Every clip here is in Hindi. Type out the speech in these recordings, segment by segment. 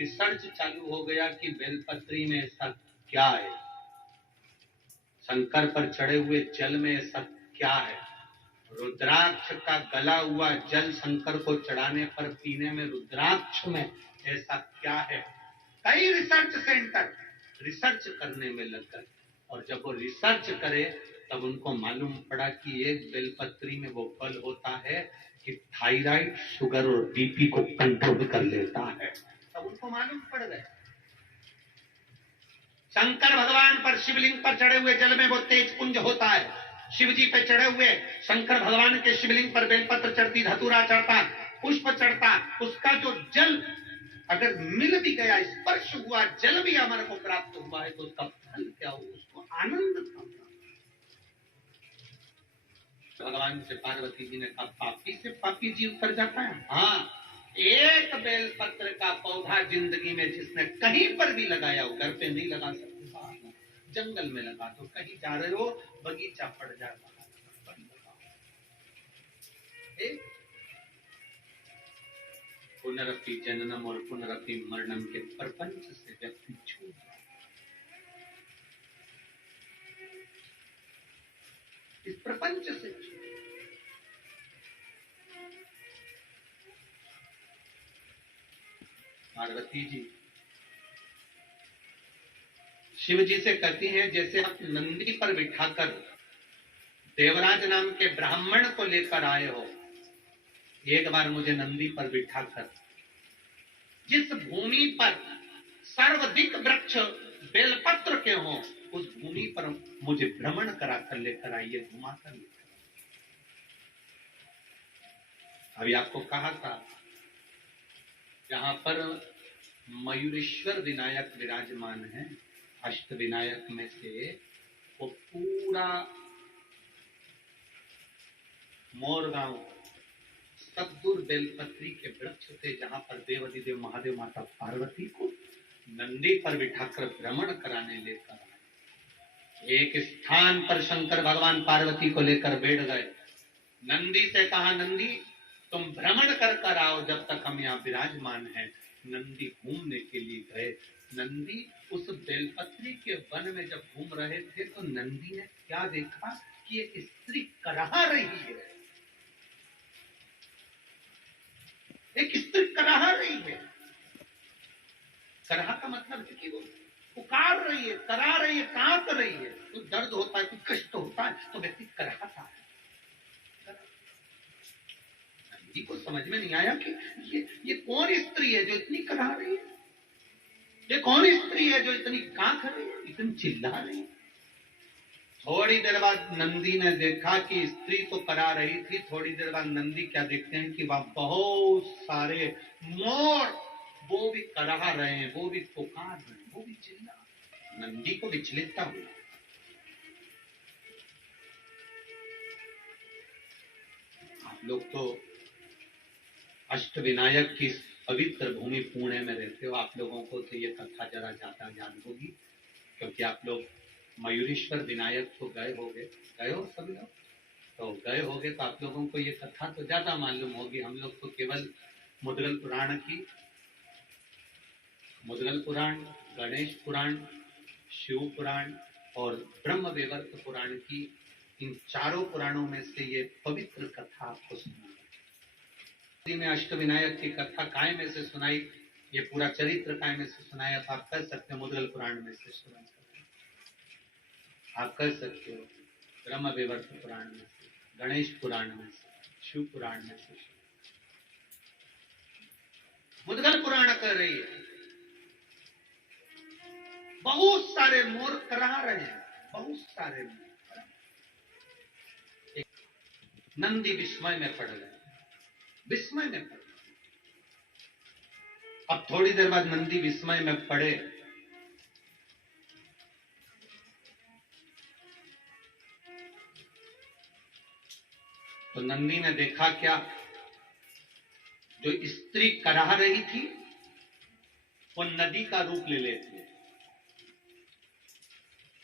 रिसर्च चालू हो गया कि बेलपत्री में ऐसा क्या है, शंकर पर चढ़े हुए जल में ऐसा क्या है, रुद्राक्ष का गला हुआ जल शंकर को चढ़ाने पर पीने में रुद्राक्ष में ऐसा क्या है। कई रिसर्च सेंटर रिसर्च करने में लग गए और जब वो रिसर्च करे तब उनको मालूम पड़ा कि एक बेलपत्री में वो फल होता है कि थायराइड, शुगर और बीपी को कंट्रोल कर लेता है। तब उनको मालूम पड़ गया। शंकर भगवान पर शिवलिंग पर चढ़े हुए जल में वो तेज पुंज होता है। शिव जी पे चढ़े हुए शंकर भगवान के शिवलिंग पर बेलपत्र चढ़ती, धतूरा चढ़ता, पुष्प चढ़ता, उसका जो जल अगर मिल भी गया, स्पर्श हुआ, जल भी हमारे को प्राप्त हुआ है तो उसका फल क्या हो, उसको आनंद था। भगवान से पार्वती जी ने कहा पापी से पापी जी उतर जाता है। हाँ, एक बेलपत्र का पौधा जिंदगी में जिसने कहीं पर भी लगाया हो, घर पे नहीं लगा सकते, जंगल में लगा दो, कहीं जा रहे हो बगीचा पड़ जाएगा, पुनरपि जननम और पुनरपि मरणम के प्रपंच से व्यक्ति छूट जाए। इस प्रपंच से पार्वती जी शिव जी से कहती हैं जैसे आप नंदी पर बिठाकर देवराज नाम के ब्राह्मण को लेकर आए हो, एक बार मुझे नंदी पर बिठाकर जिस भूमि पर सर्वाधिक वृक्ष बेलपत्र के हो उस भूमि पर मुझे भ्रमण कराकर लेकर आइए, घुमाकर लेकर। अभी आपको कहा था जहां पर मयूरेश्वर विनायक विराजमान है, अष्ट विनायक में से वो पूरा मोरगांव सद्दुर बेलपत्री के वृक्ष थे, जहां पर देवाधिदेव महादेव माता पार्वती को नंदी पर बिठाकर भ्रमण कराने लेकर आए। एक स्थान पर शंकर भगवान पार्वती को लेकर बैठ गए। नंदी से कहा नंदी तुम भ्रमण कर कर आओ जब तक हम यहाँ विराजमान हैं। नंदी घूमने के लिए गए। नंदी उस बेलपत्री के वन में जब घूम रहे थे तो नंदी ने क्या देखा कि एक स्त्री कराह रही है, एक स्त्री कराह रही है। कराह का मतलब है कि वो पुकार रही है, करा रही है, कांप रही है। तो दर्द होता है, कुछ कष्ट होता है तो व्यक्ति कराहता है। नंदी को समझ में नहीं आया कि ये कौन स्त्री है जो इतनी करा रही है, ये कौन स्त्री है जो इतनी कांप रही है, इतनी चिल्ला रही है। थोड़ी देर बाद नंदी ने देखा कि स्त्री तो करा रही थी। थोड़ी देर बाद नंदी क्या देखते हैं कि वहां बहुत सारे मोर वो भी कराह रहे हैं, वो भी पुकार रहे हैं, वो भी चिल्ला। नंदी को विचलितता हुई। आप लोग तो अष्ट विनायक की पवित्र भूमि पुणे में रहते हो, आप लोगों को तो ये कथा जरा ज्यादा याद होगी क्योंकि आप लोग मयूरेश्वर विनायक तो गए हो सभी लोग, तो गए होगे तो आप लोगों को ये कथा तो ज्यादा मालूम होगी। हम लोग तो केवल मुद्गल पुराण की, मुद्गल पुराण, गणेश पुराण, शिव पुराण और ब्रह्म वैवर्त पुराण की, इन चारों पुराणों में से ये पवित्र कथा आपको सुनाई। में अष्ट विनायक की कथा काय में से सुनाई, ये पूरा चरित्र काय में से सुनाया, तो आप कह सकते हो मुद्गल पुराण में से सुनाई, आप कह सकते हो ब्रह्म वैवर्त पुराण में से, गणेश पुराण में से, शिव पुराण में से। मुद्गल पुराण कर रही है बहुत सारे मोर करा रहे हैं, बहुत सारे मोर। नंदी विस्मय में पड़ गए, विस्मय में पड़ गए। अब थोड़ी देर बाद नंदी विस्मय में पड़े तो नंदी ने देखा क्या, जो स्त्री कराह रही थी वो नदी का रूप ले लेती है।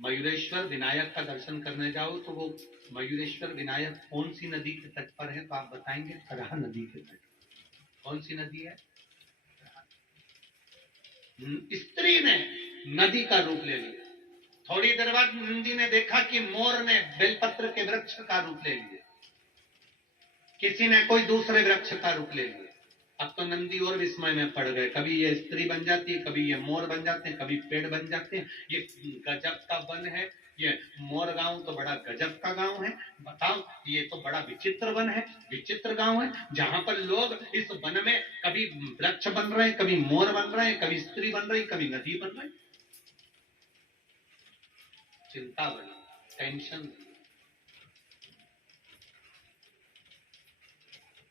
मयूरेश्वर विनायक का दर्शन करने जाओ तो वो मयूरेश्वर विनायक कौन सी नदी के तट पर है, तो आप बताएंगे कराह नदी के तट। कौन सी नदी है? स्त्री ने नदी का रूप ले लिया। थोड़ी देर बाद नंदी ने देखा कि मोर ने बेलपत्र के वृक्ष का रूप ले लिया, किसी ने कोई दूसरे वृक्ष का रूप ले लिया। अब तो नंदी और विस्मय में पड़ गए, कभी ये स्त्री बन जाती है, कभी ये मोर बन जाते हैं, कभी पेड़ बन जाते हैं। ये गजब का वन है, ये मोर गांव तो बड़ा गजब का गांव है। बताओ, ये तो बड़ा विचित्र वन है, विचित्र गांव है, जहां पर लोग इस वन में कभी वृक्ष बन रहे हैं, कभी मोर बन रहे हैं, कभी स्त्री बन रही, कभी नदी बन रही। चिंता बनी, टेंशन,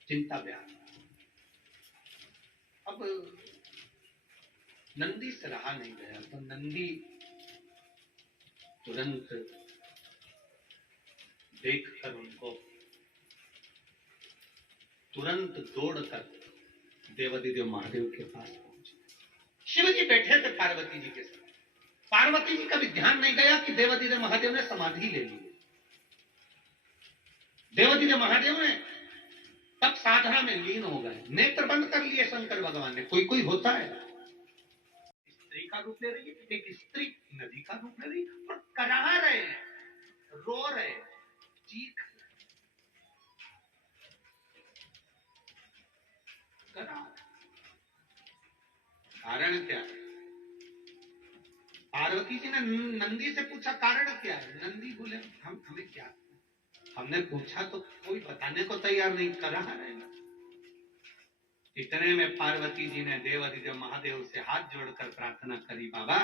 चिंता व्याप्त। अब नंदी से रहा नहीं गया, तो नंदी तुरंत देखकर उनको तुरंत दौड़कर देवादिदेव महादेव के पास पहुंचे। शिव जी बैठे थे पार्वती जी के साथ। पार्वती जी का भी ध्यान नहीं गया कि देवादिदेव महादेव ने समाधि ले ली। देवादिदेव महादेव ने तब साधना में लीन हो गए, नेत्र बंद कर लिए शंकर भगवान ने। कोई कोई होता है, स्त्री का रूप ले रही है, एक स्त्री नदी का रूप ले रही है, और करा रहे हैं, रो रहे, चीख करा। कारण क्या है? पार्वती जी ने नंदी से पूछा कारण क्या है? नंदी बोले हमें क्या, हमने पूछा तो कोई बताने को तैयार नहीं, करा रहेगा। इतने में पार्वती जी ने देवादिदेव महादेव से हाथ जोड़कर प्रार्थना करी, बाबा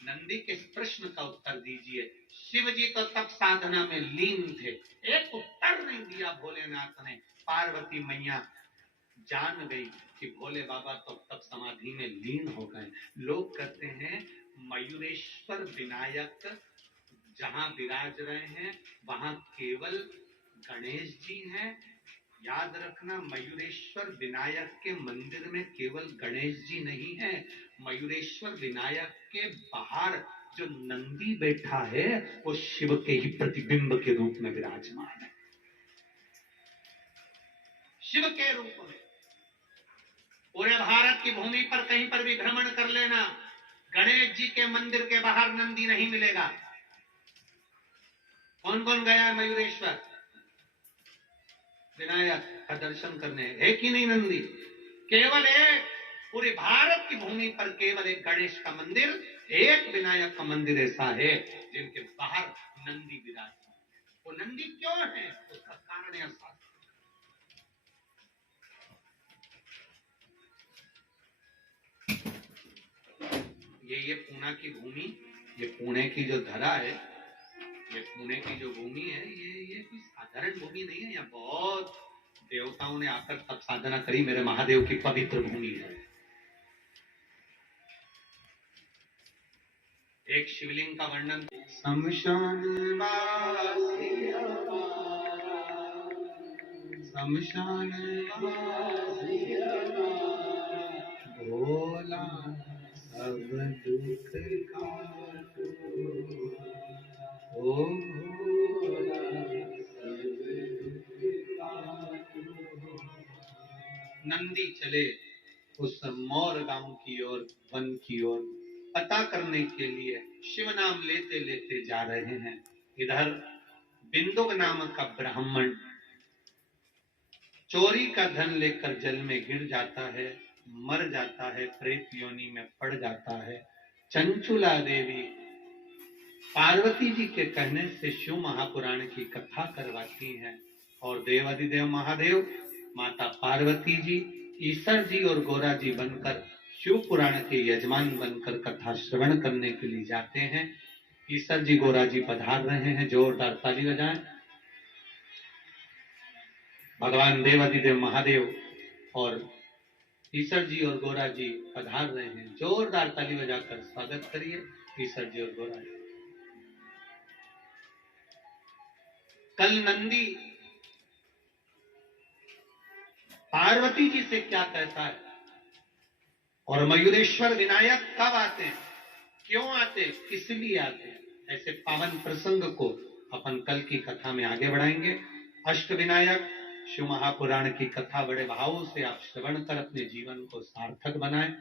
नंदी के इस प्रश्न का उत्तर दीजिए। शिव जी तो तब साधना में लीन थे, एक उत्तर नहीं दिया भोलेनाथ ने। पार्वती मैया जान गई कि भोले बाबा तो तब समाधि में लीन हो गए। लोग कहते हैं मयूरेश्वर विनायक जहां विराज रहे हैं वहां केवल गणेश जी हैं। याद रखना, मयूरेश्वर विनायक के मंदिर में केवल गणेश जी नहीं है, मयूरेश्वर विनायक के बाहर जो नंदी बैठा है वो शिव के ही प्रतिबिंब के रूप में विराजमान है। शिव के रूप में पूरे भारत की भूमि पर कहीं पर भी भ्रमण कर लेना, गणेश जी के मंदिर के बाहर नंदी नहीं मिलेगा। कौन कौन गया है मयूरेश्वर विनायक का दर्शन करने? है कि नहीं नंदी? केवल एक, पूरे भारत की भूमि पर केवल एक गणेश का मंदिर, एक विनायक का मंदिर ऐसा है जिनके बाहर नंदी विराजमान है। वो नंदी क्यों है? उसका कारण ऐसा, ये पूना की भूमि, ये पुणे की जो धरा है, ये पुणे की जो भूमि है, ये कोई साधारण भूमि नहीं है। यहाँ बहुत देवताओं ने आकर तब साधना करी, मेरे महादेव की पवित्र भूमि है। एक शिवलिंग का वर्णन, शमशान शमशान भोला सब दुख काटो, ओ भोला सब दुख काटो। नंदी चले उस मोर गांव की ओर, वन की ओर, पता करने के लिए शिव नाम लेते लेते जा रहे हैं। इधर बिंदुक नामक का ब्राह्मण चोरी का धन लेकर जल में गिर जाता है, मर जाता है, प्रेत योनि में पड़ जाता है। चंचुला देवी पार्वती जी के कहने से शिव महापुराण की कथा करवाती हैं, और देवादिदेव महादेव, माता पार्वती जी, ईसर जी और गोरा जी बनकर शिव पुराण के यजमान बनकर कथा श्रवण करने के लिए जाते हैं। ईसर जी गोरा जी पधार रहे हैं, जोरदार ताली बजाएं। भगवान देवादिदेव महादेव और ईसर जी और गोरा जी पधार रहे हैं, जोरदार ताली बजाकर स्वागत करिए ईसर जी और गोरा जी। कल नंदी पार्वती जी से क्या कहता है, और मयूरेश्वर विनायक कब आते हैं, क्यों आते, किस लिए आते हैं, ऐसे पावन प्रसंग को अपन कल की कथा में आगे बढ़ाएंगे। अष्ट विनायक शिव महापुराण की कथा बड़े भाव से आप श्रवण कर अपने जीवन को सार्थक बनाएं।